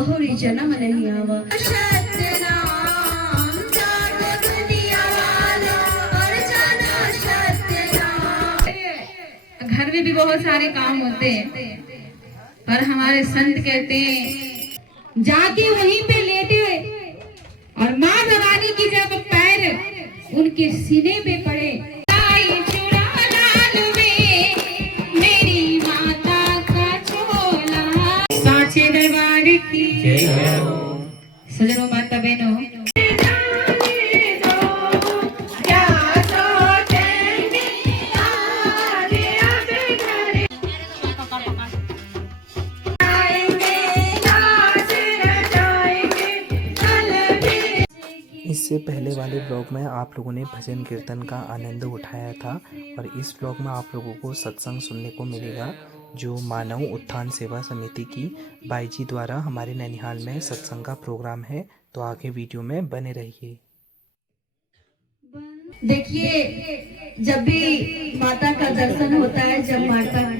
बहुरी जन्म नहीं आवा। घर में भी बहुत सारे काम होते हैं, पर हमारे संत कहते हैं जाके वहीं पे लेटे और माँ भवानी की जब पैर उनके सीने पे पड़े, मेरी माता का चोला साचे दरबार की। सजनों माता बहनों, इससे पहले वाले ब्लॉग में आप लोगों ने भजन कीर्तन का आनंद उठाया था और इस ब्लॉग में आप लोगों को सत्संग सुनने को मिलेगा जो मानव उत्थान सेवा समिति की बाईजी द्वारा हमारे नैनीहाल में सत्संग का प्रोग्राम है। तो आगे वीडियो में बने रहिए। देखिए, जब भी माता का दर्शन होता है, जब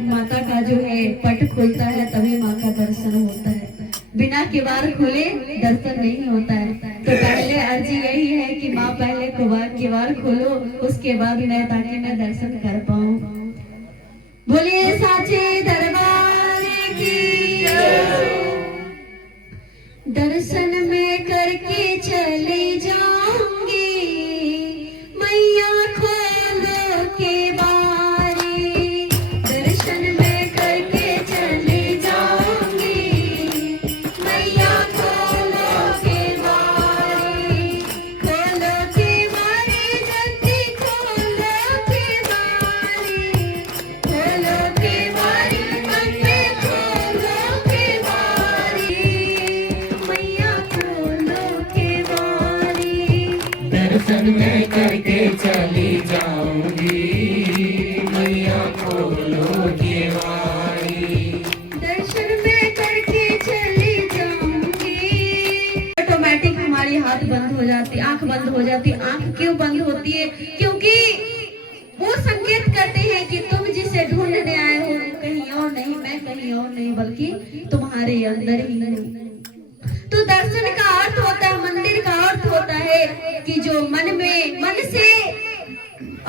माता का जो है पट खुलता है तभी माँ का दर्शन होता है। बिना किवाड़ खोले दर्शन नहीं होता है। तो पहले अर्जी यही है कि माँ पहले किवाड़ खोलो, उसके बाद मैं ताकि मैं दर्शन कर पाऊँ। बोलिए साचे दरबार की। दर्शन में करके चले जाऊंगी, मैया खोलो के बारे। दर्शन में करके चले जाऊंगी, मैया खोलो के बारे। खोलो के बारे जल्दी खोलो के बारे। खोलो के बारे मम्मी खोलो के बारे। मैया खोलो के बारे। दर्शन में करके चली जाऊंगी, मैया खोलो के बारी। दर्शन में करके चली जाऊंगी। ऑटोमेटिक हमारी हाथ बंद हो जाती, आंख बंद हो जाती। आंख क्यों बंद होती है? क्योंकि वो संकेत करते हैं कि तुम जिसे ढूंढने आए हो कहीं और नहीं, मैं कहीं और नहीं, बल्कि तुम्हारे अंदर ही हूँ। तो दर्शन का अर्थ होता है, मंदिर का अर्थ होता है कि जो मन से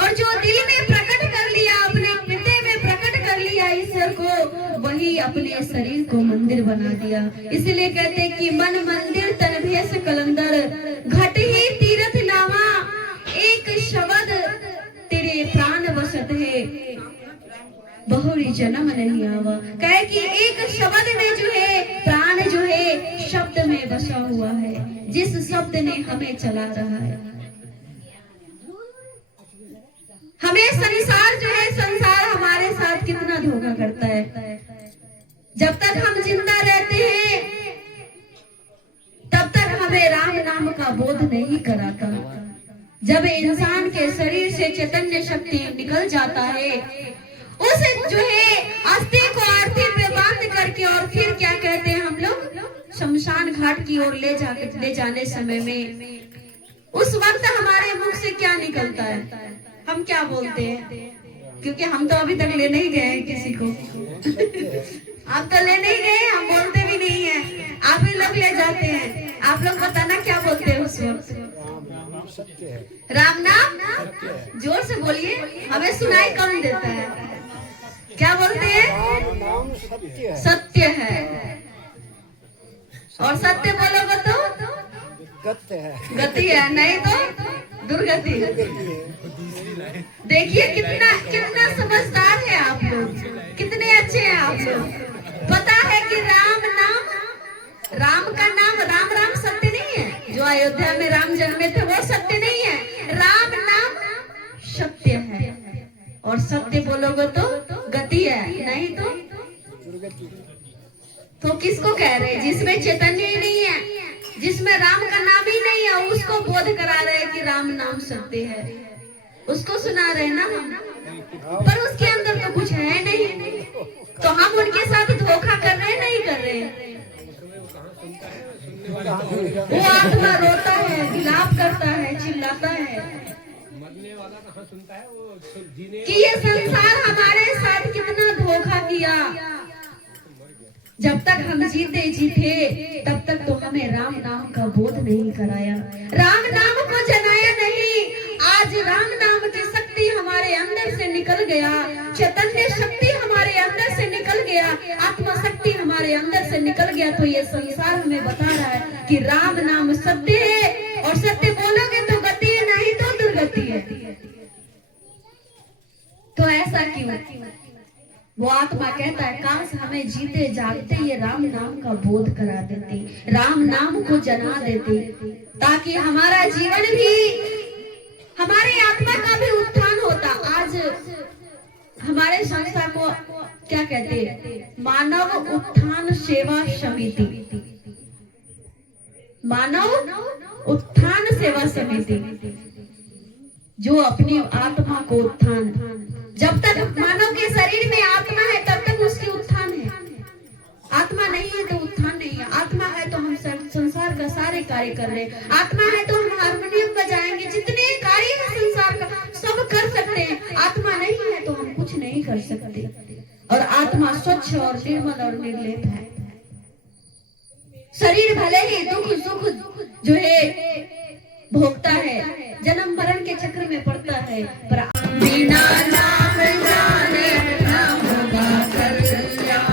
और जो दिल में प्रकट कर लिया, अपने हृदय में प्रकट कर लिया ईश्वर को, वही अपने शरीर को मंदिर बना दिया। इसलिए कहते हैं कि मन मंदिर तन भेष कलंदर, घट ही तीर्थ नामा, एक शब्द तेरे प्राण वसत है, बहुरी जन्म नहीं आवा। कहे कि एक शब्द में जो है प्राण जो है शब्द में बसा हुआ है, जिस शब्द ने हमें चला रहा है। हमें संसार जो है, संसार हमारे साथ कितना धोखा करता है। जब तक हम जिंदा रहते हैं तब तक हमें राम नाम का बोध नहीं कराता। जब इंसान के शरीर से चैतन्य शक्ति निकल जाता है, उस जो है अस्थि को आरती पे बांध करके और फिर क्या कहते हैं हम लोग, शमशान घाट की ओर ले जाने समय में उस वक्त हमारे मुख से क्या निकलता है, हम क्या बोलते हैं? क्योंकि हम तो अभी तक लेने ही गए हैं किसी को। आप तो लेने ही गए, हम बोलते भी नहीं है, आप ही लोग ले जाते हैं। आप लोग बताना क्या बोलते हैं उस वक्त? राम नाम, जोर से बोलिए, हमें सुनाई कम देता है। क्या बोलते हैं? सत्य है। और सत्य बोलोगे तो गति है, नहीं तो दुर्गति। देखिए कितना समझदार है आप लोग, कितने अच्छे हैं आप लोग। पता है कि राम नाम, राम का नाम, राम राम सत्य नहीं है। जो अयोध्या में राम जन्मे थे वो सत्य नहीं है, राम नाम सत्य है। और सत्य बोलोगे तो गति है, नहीं तो किसको कह रहे हैं? जिसमें चैतन्य ही नहीं है, जिसमें राम का नाम ही नहीं है, उसको बोध करा रहे हैं कि राम नाम सत्य है, उसको सुना रहे ना हम। पर उसके अंदर तो कुछ है नहीं, तो हम उनके साथ धोखा कर रहे हैं, नहीं कर रहे हैं। वो आत्मा रोता है, विलाप करता है, चिल्लाता है कि ये संसार हमारे साथ कितना धोखा किया। जब तक हम जीते जी थे तब तक तो हमें राम नाम का बोध नहीं कराया, राम नाम को जनाया नहीं। आज राम नाम की शक्ति हमारे अंदर से निकल गया, चैतन्य शक्ति हमारे अंदर से निकल गया, आत्मा शक्ति हमारे अंदर से निकल गया। तो ये संसार हमें बता रहा है कि राम नाम सत्य है, और सत्य बोलोगे तो गति है, नहीं तो दुर्गति है। तो ऐसा क्यों? वो आत्मा कहता है काश हमें जीते जागते ये राम नाम का बोध करा देते, राम नाम को जना देते, ताकि हमारा जीवन भी, हमारी आत्मा का भी उत्थान होता। आज हमारे संस्था को क्या कहते हैं? मानव उत्थान सेवा समिति, मानव उत्थान सेवा समिति, जो अपनी आत्मा को उत्थान, जब तक मानव के शरीर में आत्मा है तब तक उसकी उत्थान है, आत्मा नहीं है तो उत्थान नहीं है। आत्मा है तो हम संसार का सारे कार्य कर रहे हैं, आत्मा है तो हम हारमोनियम बजाएंगे, जितने कार्य है संसार का सब कर सकते हैं। आत्मा नहीं है तो हम कुछ नहीं कर सकते। और आत्मा स्वच्छ और निर्मल और निर्लेप है। शरीर भले ही दुख सुख जो है भोगता है, जन्म मरण के चक्र में पड़ता है, पर बिना नाम जाने ना होगा कल्याण।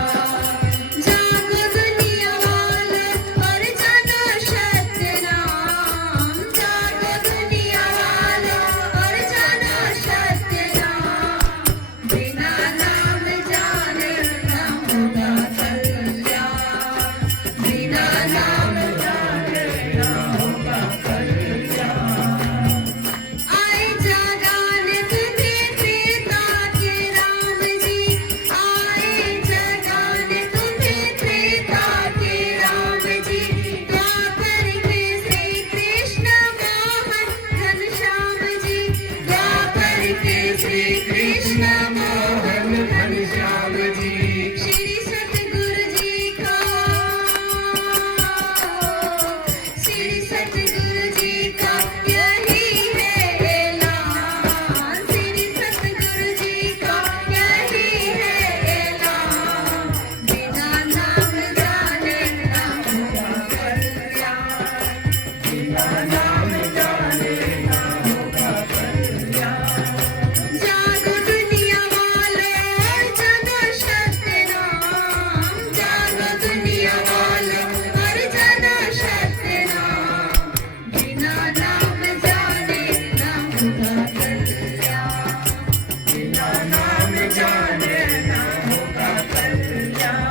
जागो दुनिया वाले और जानो सत्य नाम, जागो दुनिया वाले और जानो सत्य नाम। बिना नाम जाने ना होगा कल्याण, बिना नाम जाने ना होगा कल्याण। आए जगाने तुम्हें त्रेता के राम जी, आए जगाने तुम्हें त्रेता के राम जी। द्वापर के श्री कृष्ण मोहन घनश्याम जी, द्वापर के श्री कृष्ण मोहन घनश्याम जी। श्री सतगुरु जी का, श्री सतगुरु जी का यही है ऐलान, श्री सतगुरु जी का यही है ऐलान। बिना नाम जाने ना होगा कल्याण, बिना नाम जाने ना होगा कल्याण। जागो दुनिया वाले और जानो सत्य नाम, जागो दुनिया वाले और जानो सत्य नाम। बिना नाम जाने ना होगा कल्याण, बिना नाम जाने ना होगा कल्याण।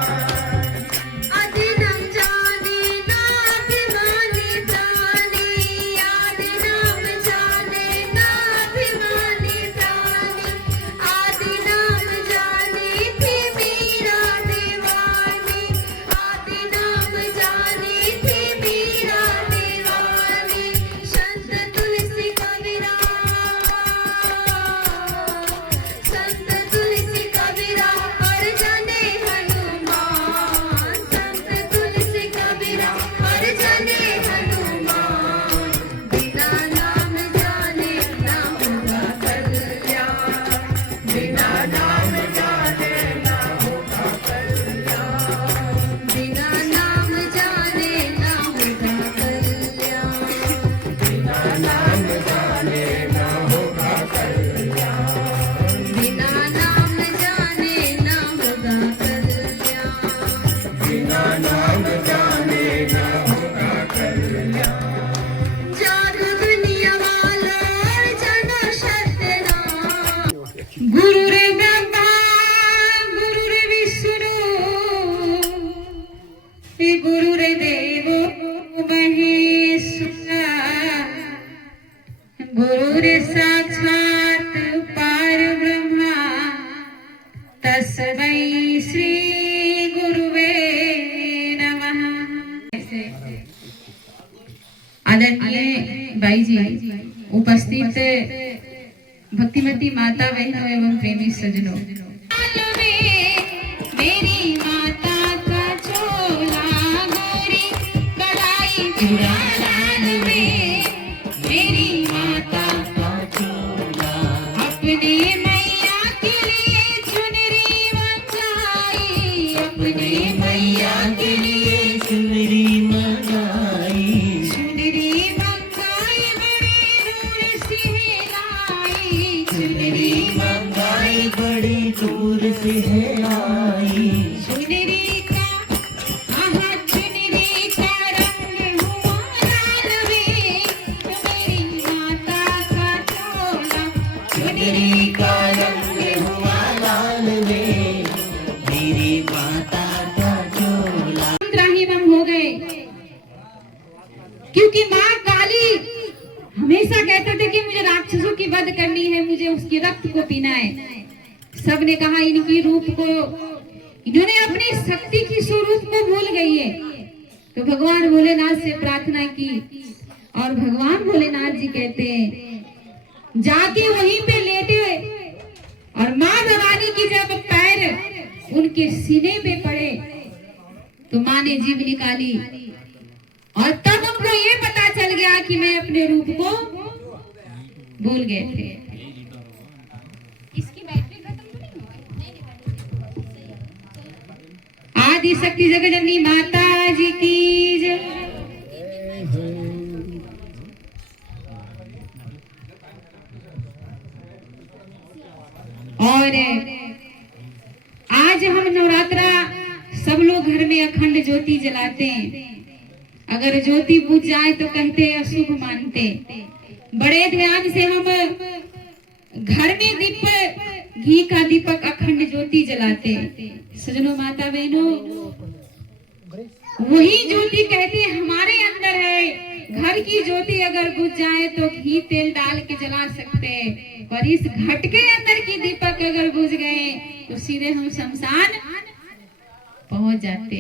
आदि नाम जाने ना अभिमानी प्राणी, आदि नाम जाने ना अभिमानी प्राणी। आदि नाम जानी थी मीरा दीवानी, आदि नाम जानी थी मीरा दीवानी। संत तुलसी कबीरा, संत तुलसी कबीरा और जाने हनुमान, संत तुलसी कबीरा और जाने हनुमान। बिना नाम जाने ना होगा कल्याण, बिना नाम जाने ना होगा कल्याण, बिना नाम जाने ना होगा कल्याण, बिना नाम जाने ना होगा कल्याण, बिना नाम जाने ना होगा कल्याण, बिना नाम जाने ना होगा कल्याण। जागो दुनिया वाले और जानो सत्य नाम। गुरुरे ब्रह्मा गुरुरे विष्णु गुरुरे देवो महेश्वरा, गुरुरे साक्षात् परब्रह्मा, तस्मै श्री गुरुवे नमः। आदरणीय भाई जी, उपस्थित भक्तिमती माता बहनों एवं प्रेमी सज्जनों, मेरी माता का चोला गोरी कढ़ाई चूड़ा लाल में, मेरी माता का चोला अपने मैया के लिए चुनरी मंगाई, अपने मैया से है आई। चुनरी का आहा चुनरी का रंग हुआ लाल वे, मेरी माता का चोला। चुनरी का रंग हुआ लाल वे, मेरी माता का चोला। त्राहीमाम हो गए, क्योंकि माँ काली हमेशा कहते थे कि मुझे राक्षसों की वध करनी है, मुझे उसके रक्त को पीना है। सबने कहा इनकी रूप को, इन्होंने अपनी शक्ति की स्वरूप को भूल गई है। तो भगवान भोलेनाथ से प्रार्थना की और भगवान भोलेनाथ जी कहते हैं जाके वहीं पे लेटे और माँ भवानी की जब पैर उनके सीने पे पड़े तो माँ ने जीभ निकाली और तब उनको ये पता चल गया कि मैं अपने रूप को भूल गए थे। इसकी बैटरी खत्म तो नहीं हुई? आदि शक्ति जगदम्बी माता जी की जय। और आज हम नवरात्रा सब लोग घर में अखंड ज्योति जलाते हैं। अगर ज्योति बुझ जाए तो कहते हैं अशुभ मानते। बड़े ध्यान से हम घर में दीप घी का दीपक अखंड ज्योति जलाते। सजनों माता बहनों, वही ज्योति कहते हैं हमारे अंदर है। घर की ज्योति अगर बुझ जाए तो घी तेल डाल के जला सकते हैं, और इस घट के अंदर की दीपक अगर बुझ गए तो सीधे हम शमशान पहुंच जाते।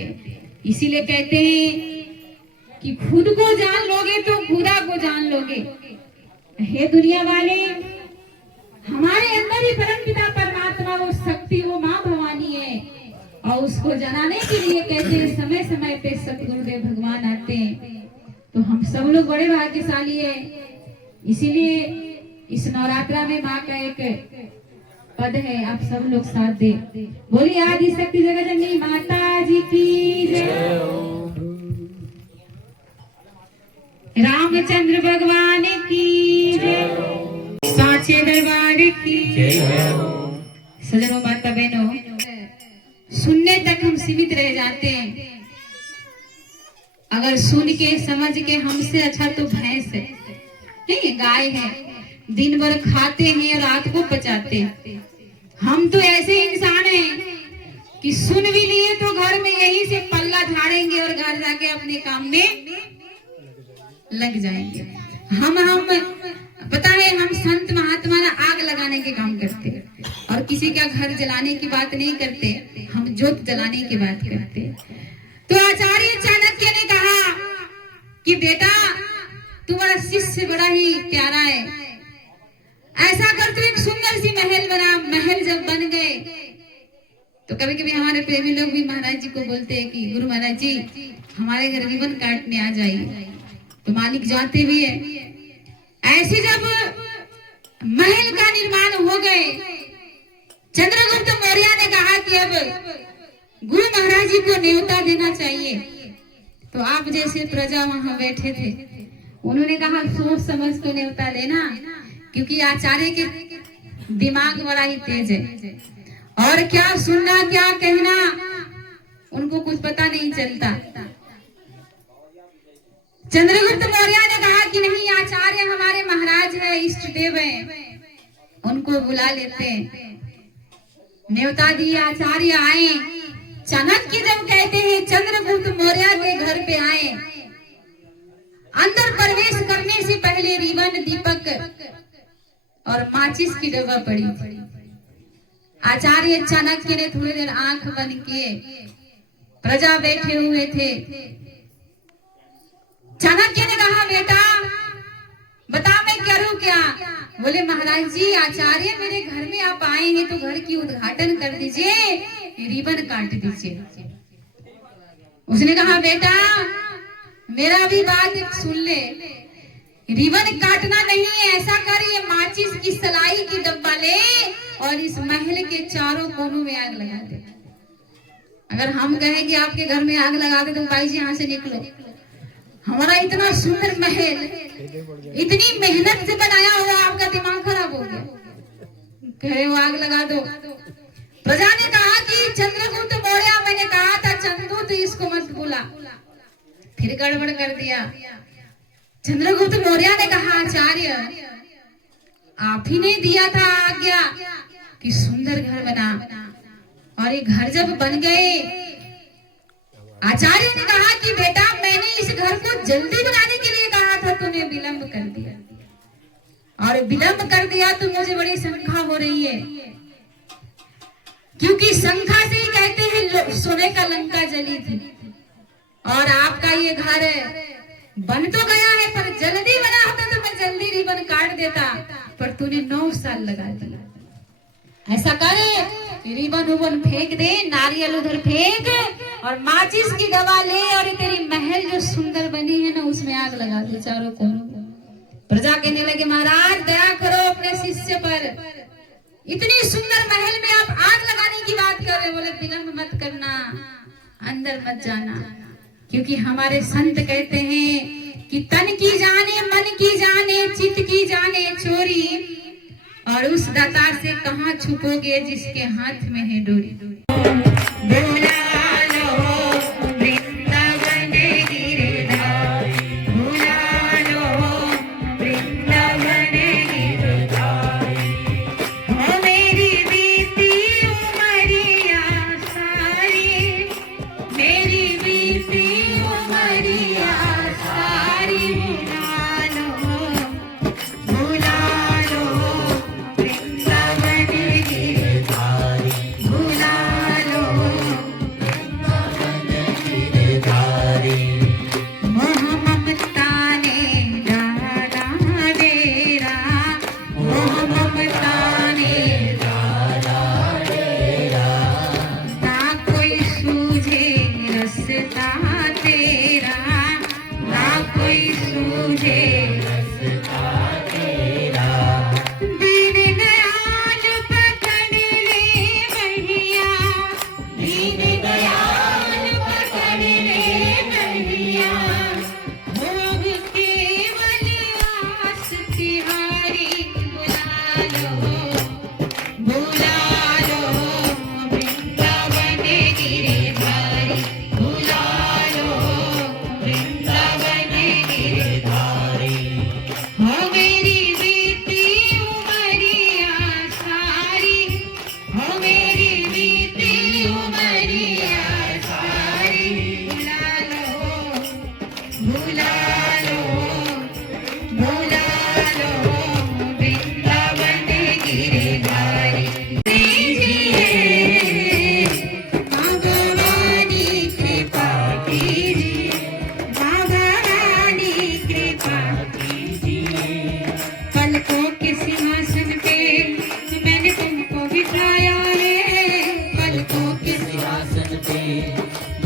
इसीलिए कहते हैं कि खुद को जान लोगे तो खुदा को जान लोगे। हे दुनिया वाले, हमारे अंदर ही परमपिता परमात्मा वो शक्ति, वो माँ भवानी है, और उसको जनाने के लिए कहते हैं समय समय पे सतगुरुदेव भगवान आते हैं। तो हम सब लोग बड़े भाग्यशाली है। इसीलिए इस नवरात्रा में माँ का एक पद है, आप सब लोग साथ दे। बोलिए आदि शक्ति जगदम्बी माता जी की जय। रामचंद्र भगवान की जय, साचे दरबार की जय। सजनों माता बहनों, सुनने तक हम सीमित रह जाते हैं। अगर सुन के समझ के हमसे अच्छा तो भैंस है, नहीं गाय है, दिन भर खाते हैं रात को पचाते। हम तो ऐसे इंसान हैं कि सुन भी लिए तो घर में यही से पल्ला झाड़ेंगे और घर जाके अपने काम में लग जाएंगे। हम पता है, हम संत महात्मा ना आग लगाने के काम करते और किसी का घर जलाने की बात नहीं करते, हम ज्योत जलाने की बात करते। तो आचार्य चाणक्य ने कहा कि बेटा तुम्हारा शिष्य बड़ा ही प्यारा है, ऐसा कर तो एक सुंदर सी महल बना। महल जब बन गए तो कभी कभी हमारे प्रेमी लोग भी महाराज जी को बोलते हैं कि गुरु महाराज जी हमारे घर रिबन काटने आ जाइए, तो मालिक जाते भी है। ऐसे जब महल का निर्माण हो गए, चंद्रगुप्त मौर्य ने कहा कि अब गुरु महाराज जी को न्योता देना चाहिए। तो आप जैसे प्रजा वहां बैठे थे, उन्होंने कहा सोच समझ तो न्योता लेना, क्योंकि आचार्य के दिमाग बड़ा ही तेज है और क्या सुनना क्या कहना उनको कुछ पता नहीं चलता। चंद्रगुप्त मौर्य ने कहा कि नहीं, आचार्य हमारे महाराज है, इष्ट देव है, उनको बुला लेते हैं। न्योता दी, आचार्य आए। चाणक्य जब कहते हैं चंद्रगुप्त मौर्य के घर पे आए, अंदर प्रवेश करने से पहले रिबन, दीपक और माचिस की डब्बा पड़ी। आचार्य चाणक्य ने थोड़ी देर आंख बंद किए, प्रजा बैठे हुए थे। चाणक्य ने कहा बेटा बता मैं करूं क्या? बोले महाराज जी आचार्य मेरे घर में आप आए हैं तो घर की उद्घाटन कर दीजिए, रिबन काट दीजिए। उसने कहा बेटा मेरा भी बात सुन ले, रिबन काटना नहीं है, ऐसा कर ये माचिस की सलाई की डब्बा ले और इस महल के चारों कोनों में आग लगा दे। अगर हम कहें कि आपके घर में आग लगा दे तो भाई जी यहाँ से निकलो, हमारा इतना सुंदर महल इतनी मेहनत से बनाया हुआ, आपका दिमाग खराब हो गया, कह रहे हो आग लगा दो। प्रजा ने कहा कि चंद्रगुप्त मौर्य, मैंने कहा था चंदू तो इसको मत बुला, फिर गड़बड़ कर दिया। चंद्रगुप्त मौर्य ने कहा आचार्य आप ही ने दिया था आज्ञा कि सुंदर घर बना, और ये घर जब बन गए, आचार्य ने कहा कि बेटा मैंने इस घर को जल्दी बनाने के लिए कहा था, तूने विलंब कर दिया, और विलंब कर दिया तो मुझे बड़ी शंका हो रही है, क्योंकि शंका से ही कहते हैं सोने का लंका जली थी, और आपका ये घर बन तो गया है, पर जल्दी बना होता तो मैं जल्दी रिबन काट देता, पर तूने 9 साल लगा दिया। ऐसा करे रिबन उबन फेंक दे, नारियल उधर फेंक, और माचिस की दवा ले, और तेरी महल जो सुंदर बनी है ना उसमें आग लगा दे चारों कोनों। प्रजा कहने लगे महाराज दया करो अपने शिष्य पर, इतनी सुंदर महल में आप आग लगाने की बात कर रहे। बोले विलंब मत करना, अंदर मत जाना, क्योंकि हमारे संत कहते हैं कि तन की जाने मन की जाने चित्त की जाने चोरी, और उस दातार से कहाँ छुपोगे जिसके हाथ में है डोरी। बोला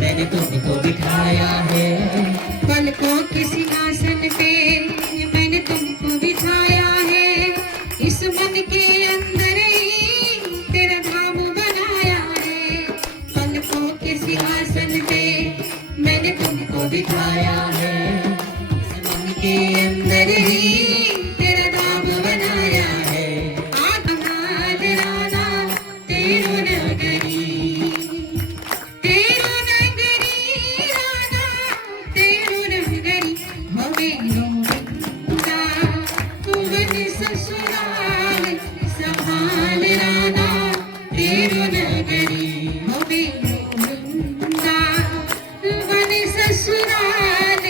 मैंने तुमको बिठाया है, पलकों के सिंहासन पे मैंने तुमको बिठाया है, इस मन के अंदर ही तेरा धाम बनाया है। पलकों के सिंहासन पे मैंने तुमको बिठाया है, इस मन के अंदर ही तेरा धाम बनाया है। आत्माल राना तेरो नगरी, ससुराल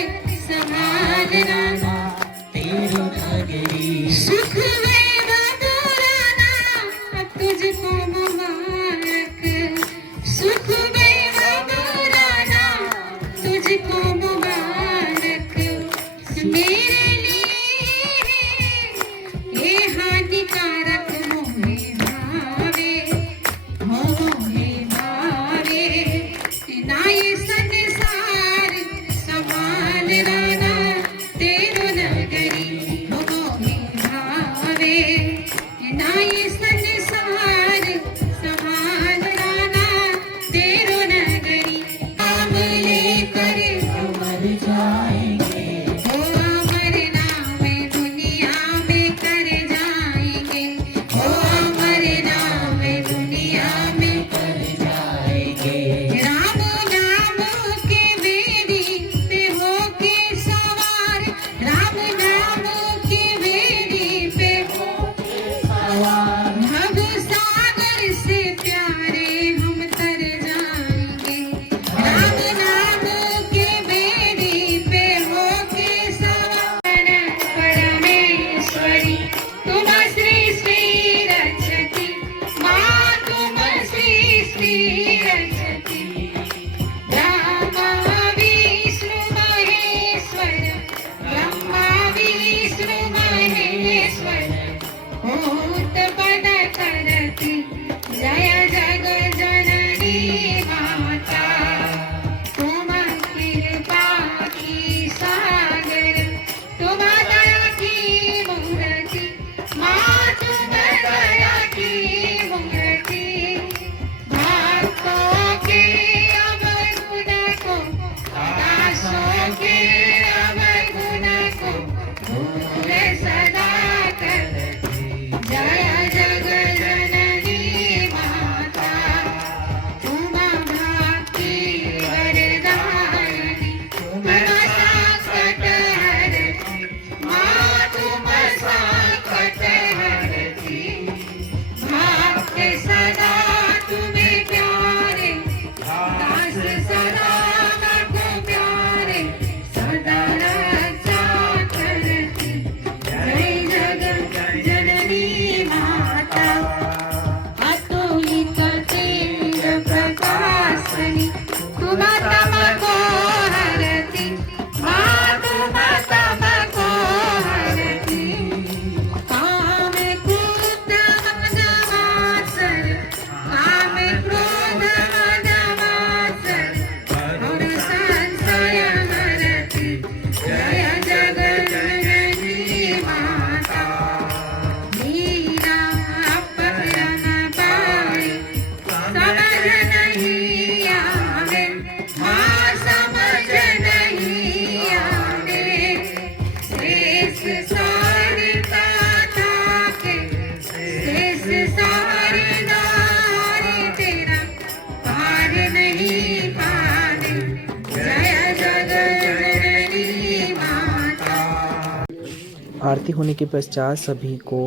आरती होने के पश्चात सभी को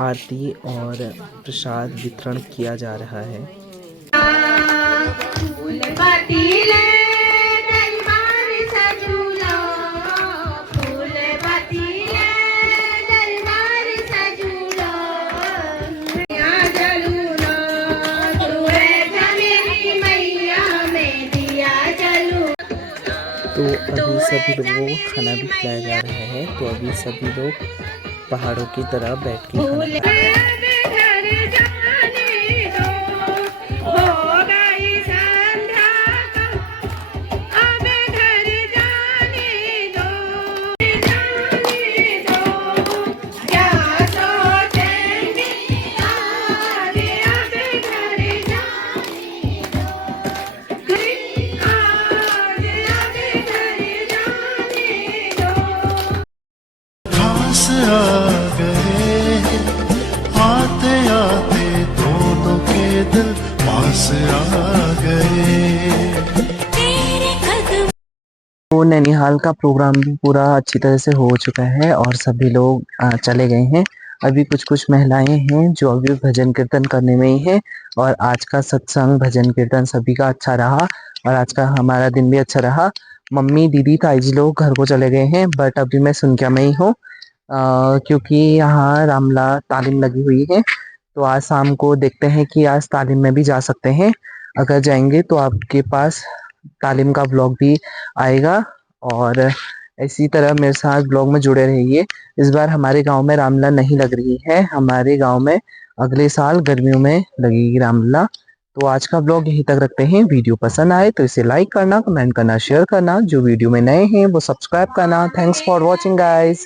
आरती और प्रसाद वितरण किया जा रहा है। फूल बातीले दरबार सजूला, फूल बातीले दरबार सजूला, दिया जलूला, तू है मेरी मैया में दिया जलूला। तो अभी सभी लोगों को खाना भी खिलाया जा रहा है। तो अभी सभी लोग पहाड़ों की तरह बैठ के खाना खा रहे हैं। आ गए आते आते दोनों के दिल पास आ गए। तो नैनीहाल का प्रोग्राम भी पूरा अच्छी तरह से हो चुका है और सभी लोग चले गए हैं। अभी कुछ कुछ महिलाएं हैं जो अभी भजन कीर्तन करने में ही हैं। और आज का सत्संग भजन कीर्तन सभी का अच्छा रहा और आज का हमारा दिन भी अच्छा रहा। मम्मी दीदी ताई जी लोग घर को चले गए हैं, बट अभी मैं सुनक्या में ही हूँ क्योंकि यहाँ रामला तालीम लगी हुई है। तो आज शाम को देखते हैं कि आज तालीम में भी जा सकते हैं। अगर जाएंगे तो आपके पास तालीम का ब्लॉग भी आएगा और इसी तरह मेरे साथ ब्लॉग में जुड़े रहिए। इस बार हमारे गांव में रामलीला नहीं लग रही है, हमारे गांव में अगले साल गर्मियों में लगेगी रामलीला। तो आज का ब्लॉग यहीं तक रखते हैं। वीडियो पसंद आए तो इसे लाइक करना, कमेंट करना, शेयर करना। जो वीडियो में नए हैं वो सब्सक्राइब करना। Thanks for watching guys.